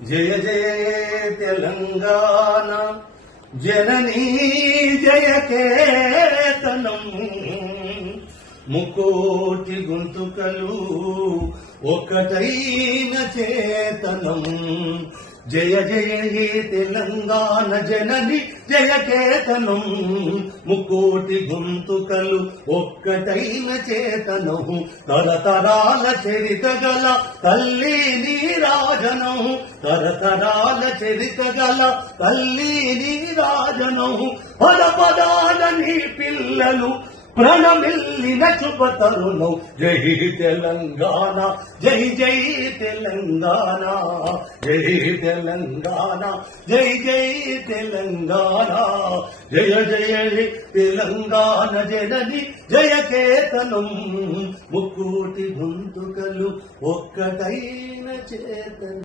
జయ జయ తెలంగాణ జననీ జయ కేతనం ముకోటి గొంతుకలు ఒకటైన చేతనం జయ జయ హే తెలంగాణ జనని జయ కేతనం ముకోటి గొంతుకలు ఒక్కటైన చేతనం తరతరాల చరిత గల తల్లి నీరాజనం తరతరాల చరిత గల తల్లి నీరాజనం పద పదాల నీ పిల్లలు ప్రణమిల్లిన శుభ తరుణం జై తెలంగాణ జై జై తెలంగాణ జై తెలంగాణ జై జై తెలంగాణ జయ జయ తెలంగాణ జనని జయ కేతనం ముక్కోటి గొంతుకలు ఒక్కటైన చేతనం.